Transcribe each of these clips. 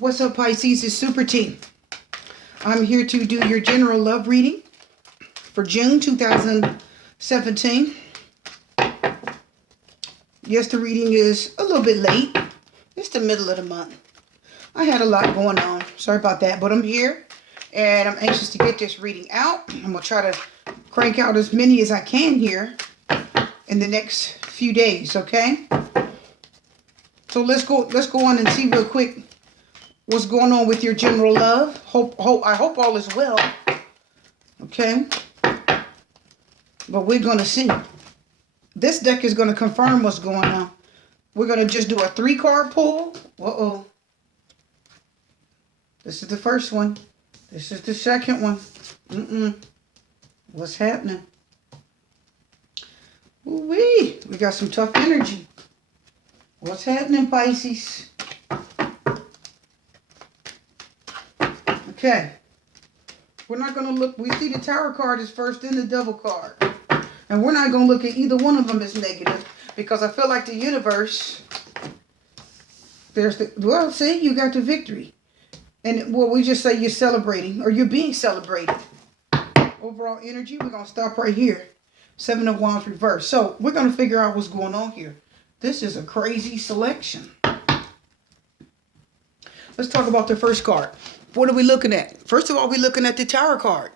What's up, Pisces? It's Super T. I'm here to do your general love reading for June 2017. Yes, the reading is a little bit late. It's the middle of the month. I had a lot going on. Sorry about that, but I'm here and I'm anxious to get this reading out. I'm going to try to crank out as many as I can here in the next few days, okay? So let's go on and see real quick what's going on with your general love. I hope all is well. Okay. But we're going to see. This deck is going to confirm what's going on. We're going to just do a 3-card pull. Uh-oh. This is the first one. This is the second one. What's happening? Ooh-wee. We got some tough energy. What's happening, Pisces? Okay. We're not going to look. We see the Tower card is first, then the Devil card. And we're not going to look at either one of them as negative because I feel like the universe, well, see, you got the victory. And, well, we just say you're celebrating or you're being celebrated. Overall energy, we're going to stop right here. 7 of Wands reverse. So we're going to figure out what's going on here. This is a crazy selection. Let's talk about the first card. What are we looking at? First of all, we're looking at the Tower card.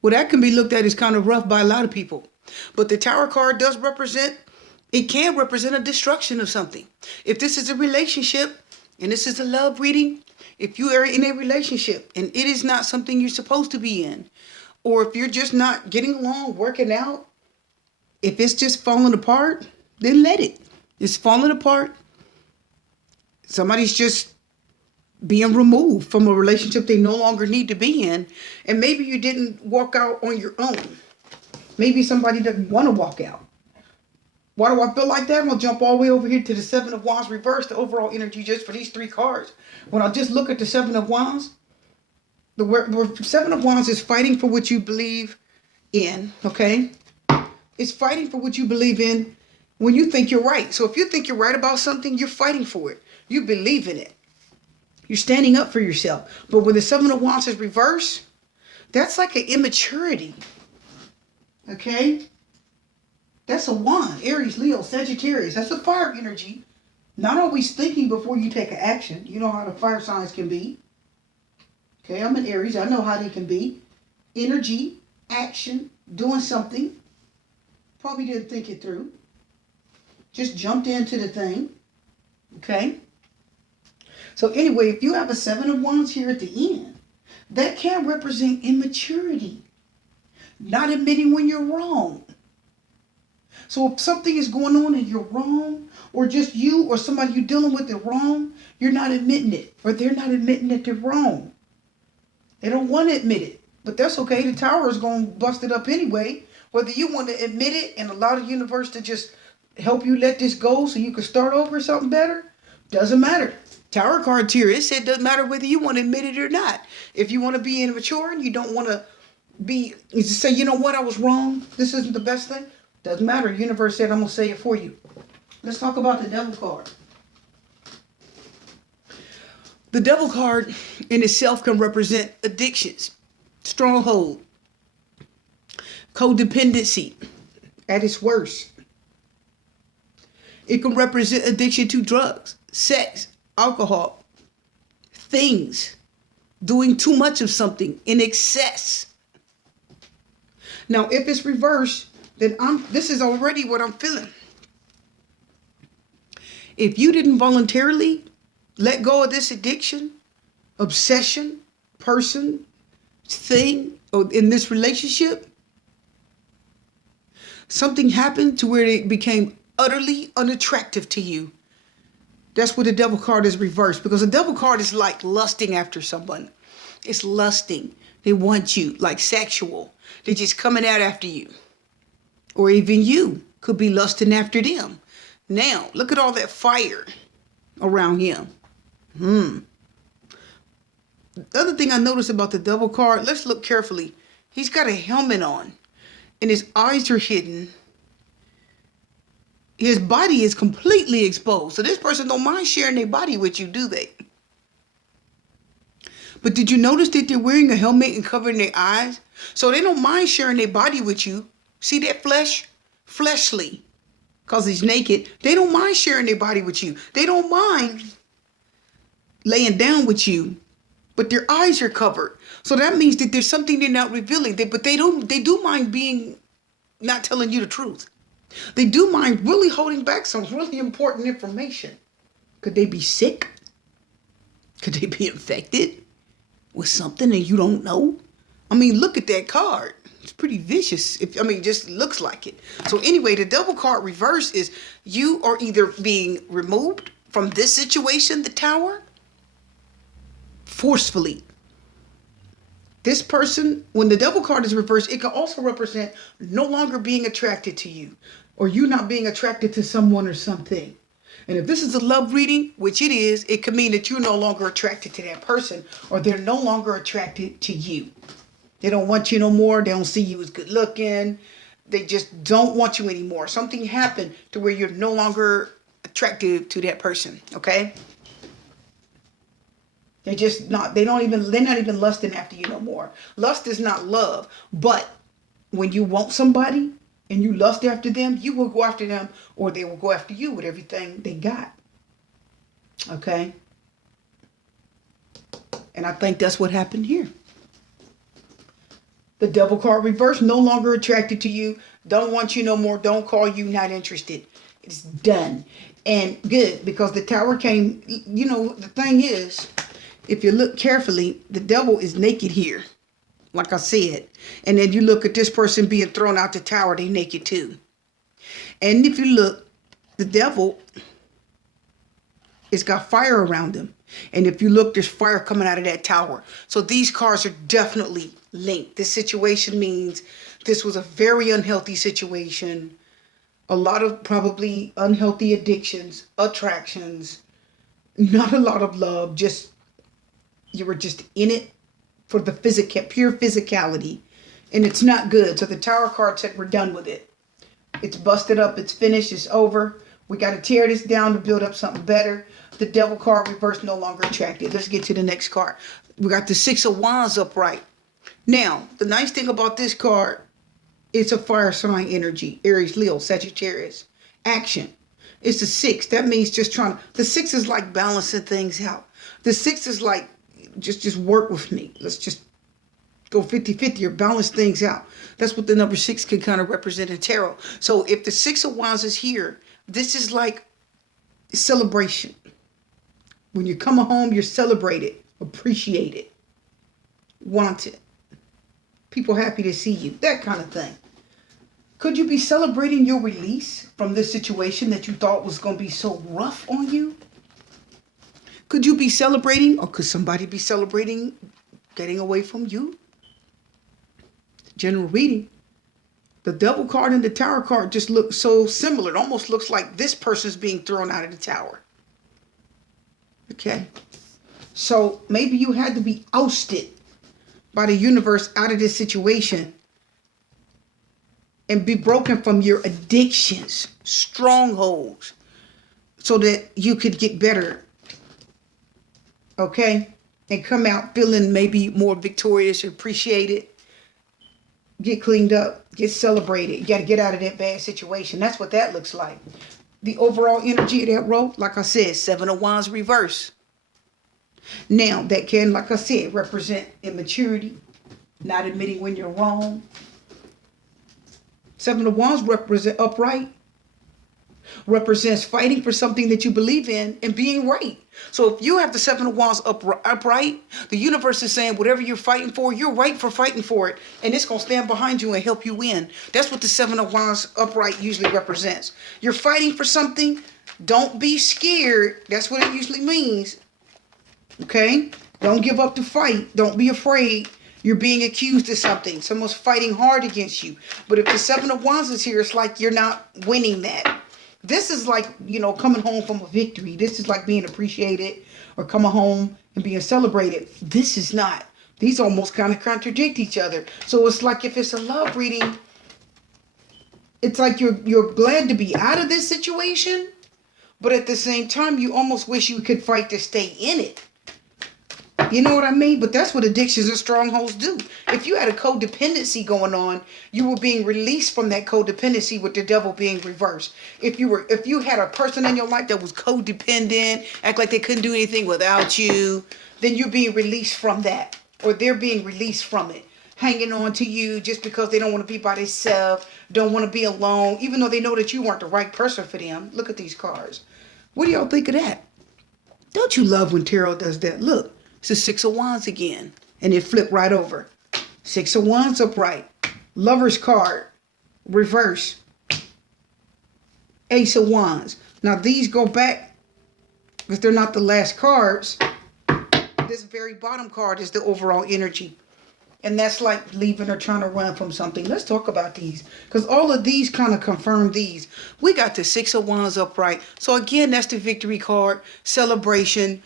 Well, that can be looked at as kind of rough by a lot of people. But the Tower card does represent, it can represent a destruction of something. If this is a relationship, and this is a love reading, if you are in a relationship and it is not something you're supposed to be in, or if you're just not getting along, working out, if it's just falling apart, then let it. It's falling apart. Somebody's just being removed from a relationship they no longer need to be in. And maybe you didn't walk out on your own. Maybe somebody doesn't want to walk out. Why do I feel like that? I'm going to jump all the way over here to the 7 of Wands reverse, the overall energy just for these 3 cards. When I just look at the 7 of Wands, the 7 of Wands is fighting for what you believe in, okay? It's fighting for what you believe in when you think you're right. So if you think you're right about something, you're fighting for it. You believe in it. You're standing up for yourself. But when the 7 of Wands is reversed, that's like an immaturity. Okay? That's a wand. Aries, Leo, Sagittarius. That's a fire energy. Not always thinking before you take an action. You know how the fire signs can be. Okay, I'm an Aries. I know how they can be. Energy, action, doing something. Probably didn't think it through. Just jumped into the thing. Okay? So anyway, if you have a 7 of Wands here at the end, that can represent immaturity. Not admitting when you're wrong. So if something is going on and you're wrong, or just you or somebody you're dealing with is wrong, you're not admitting it. Or they're not admitting that they're wrong. They don't want to admit it. But that's okay. The Tower is going to bust it up anyway. Whether you want to admit it and allow the universe to just help you let this go so you can start over something better, doesn't matter. Tower cards here, it said it doesn't matter whether you want to admit it or not. If you want to be immature and you don't want to say, you know what, I was wrong. This isn't the best thing. Doesn't matter. The universe said, I'm going to say it for you. Let's talk about the Devil card. The Devil card in itself can represent addictions, stronghold, codependency at its worst. It can represent addiction to drugs, sex, alcohol, things, doing too much of something in excess. Now, if it's reversed, then this is already what I'm feeling. If you didn't voluntarily let go of this addiction, obsession, person, thing, or in this relationship, something happened to where it became utterly unattractive to you. That's where the Devil card is reversed. Because the Devil card is like lusting after someone. It's lusting. They want you, like sexual. They're just coming out after you. Or even you could be lusting after them. Now, look at all that fire around him. The other thing I noticed about the Devil card, let's look carefully. He's got a helmet on. And his eyes are hidden. His body is completely exposed. So this person don't mind sharing their body with you, do they? But did you notice that they're wearing a helmet and covering their eyes? So they don't mind sharing their body with you. See that flesh? Fleshly. Because he's naked. They don't mind sharing their body with you. They don't mind laying down with you. But their eyes are covered. So that means that there's something they're not revealing. But they do mind being not telling you the truth. They do mind really holding back some really important information. Could they be sick? Could they be infected with something and you don't know? I mean, look at that card. It's pretty vicious. Just looks like it. So anyway, the double card reverse is you are either being removed from this situation, the Tower, forcefully. This person, when the double card is reversed, it can also represent no longer being attracted to you or you not being attracted to someone or something. And if this is a love reading, which it is, it could mean that you're no longer attracted to that person or they're no longer attracted to you. They don't want you no more. They don't see you as good looking. They just don't want you anymore. Something happened to where you're no longer attracted to that person. Okay? They're not even lusting after you no more. Lust is not love. But when you want somebody and you lust after them, you will go after them or they will go after you with everything they got. Okay? And I think that's what happened here. The devil card reverse, no longer attracted to you, don't want you no more, don't call you, not interested. It's done. And good, because the Tower came, the thing is, if you look carefully, the devil is naked here, like I said. And then you look at this person being thrown out the Tower, they naked too. And if you look, the devil has got fire around him. And if you look, there's fire coming out of that Tower. So these cards are definitely linked. This situation means this was a very unhealthy situation. A lot of probably unhealthy addictions, attractions, not a lot of love. You were just in it for the pure physicality. And it's not good. So the Tower card said we're done with it. It's busted up. It's finished. It's over. We got to tear this down to build up something better. The devil card reverse, no longer attracted. Let's get to the next card. We got the Six of Wands upright. Now, the nice thing about this card, it's a fire sign energy. Aries, Leo, Sagittarius. Action. It's the 6. That means the 6 is like balancing things out. The 6 is like, just work with me. Let's just go 50-50 or balance things out. That's what the number 6 can kind of represent in tarot. So if the 6 of Wands is here, this is like celebration. When you come home, you're celebrated, appreciated, wanted. People happy to see you, that kind of thing. Could you be celebrating your release from this situation that you thought was going to be so rough on you? Could you be celebrating, or could somebody be celebrating getting away from you? General reading. The devil card and the Tower card just look so similar. It almost looks like this person's being thrown out of the Tower. Okay. So maybe you had to be ousted by the universe out of this situation and be broken from your addictions, strongholds, so that you could get better. Okay? And come out feeling maybe more victorious, appreciated, get cleaned up, get celebrated. You got to get out of that bad situation. That's what that looks like. The overall energy of that row, like I said, 7 of Wands reverse. Now, that can, like I said, represent immaturity, not admitting when you're wrong. 7 of Wands represent upright. Represents fighting for something that you believe in and being right. So if you have the 7 of Wands upright, the universe is saying whatever you're fighting for, you're right for fighting for it. And it's going to stand behind you and help you win. That's what the 7 of Wands upright usually represents. You're fighting for something. Don't be scared. That's what it usually means. Okay? Don't give up the fight. Don't be afraid. You're being accused of something. Someone's fighting hard against you. But if the 7 of Wands is here, it's like you're not winning that. This is like, coming home from a victory. This is like being appreciated or coming home and being celebrated. This is not. These almost kind of contradict each other. So it's like if it's a love reading, it's like you're glad to be out of this situation, but at the same time, you almost wish you could fight to stay in it. You know what I mean? But that's what addictions and strongholds do. If you had a codependency going on, you were being released from that codependency with the devil being reversed. If you had a person in your life that was codependent, act like they couldn't do anything without you, then you're being released from that. Or they're being released from it. Hanging on to you just because they don't want to be by themselves, don't want to be alone, even though they know that you weren't the right person for them. Look at these cards. What do y'all think of that? Don't you love when tarot does that? Look, it's the Six of Wands again. And it flipped right over. Six of Wands upright. Lover's card. Reverse. Ace of Wands. Now these go back because they're not the last cards. This very bottom card is the overall energy. And that's like leaving or trying to run from something. Let's talk about these. Because all of these kind of confirm these. We got the Six of Wands upright. So again, that's the victory card. Celebration.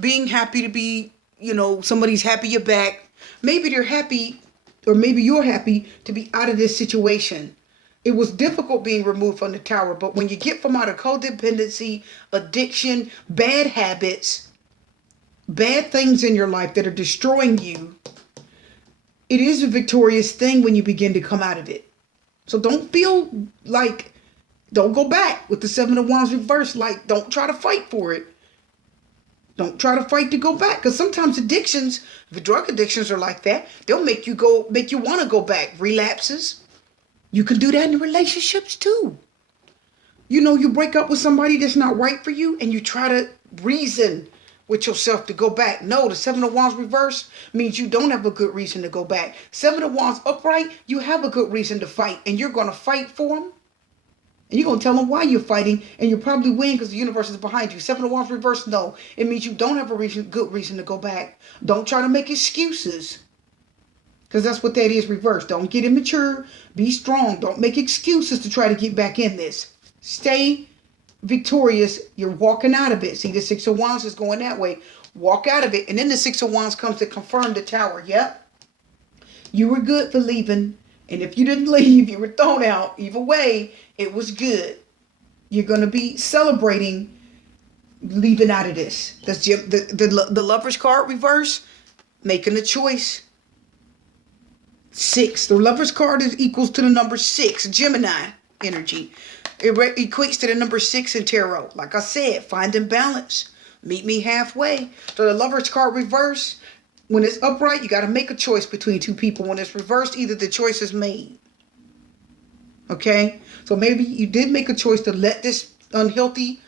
Being happy to be, somebody's happy you're back. Maybe they're happy, or maybe you're happy to be out of this situation. It was difficult being removed from the tower. But when you get from out of codependency, addiction, bad habits, bad things in your life that are destroying you, it is a victorious thing when you begin to come out of it. So don't feel like, don't go back with the Seven of Wands reversed. Like, don't try to fight for it. Don't try to fight to go back. Because sometimes addictions, the drug addictions are like that. They'll make you want to go back. Relapses. You can do that in relationships too. You break up with somebody that's not right for you and you try to reason with yourself to go back. No, the Seven of Wands reverse means you don't have a good reason to go back. Seven of Wands upright, you have a good reason to fight. And you're going to fight for them. And you're going to tell them why you're fighting. And you'll probably win because the universe is behind you. Seven of Wands reverse, no. It means you don't have a good reason to go back. Don't try to make excuses. Because that's what that is reversed. Don't get immature. Be strong. Don't make excuses to try to get back in this. Stay victorious. You're walking out of it. See, the Six of Wands is going that way. Walk out of it. And then the Six of Wands comes to confirm the tower. Yep. You were good for leaving. And if you didn't leave, you were thrown out. Either way, it was good. You're going to be celebrating leaving out of this. That's the Lover's card reverse. Making a choice. 6. The Lover's card is equals to the number 6. Gemini energy. It equates to the number 6 in tarot. Like I said, finding balance. Meet me halfway. So the Lover's card reverse, when it's upright, you got to make a choice between two people. When it's reversed, either the choice is made. Okay? So maybe you did make a choice to let this unhealthy